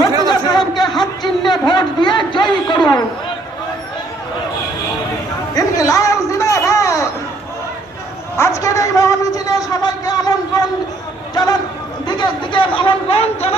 মর্তুজা সাহেবকে হাত চিহ্নে ভোট দিয়ে জয়ী করুন ইনকিলাব জিন্দাবাদ। আজকের এই মহামিছিলে সবাইকে আমন্ত্রণ জানান দিকে দিকে আমন্ত্রণ জানানো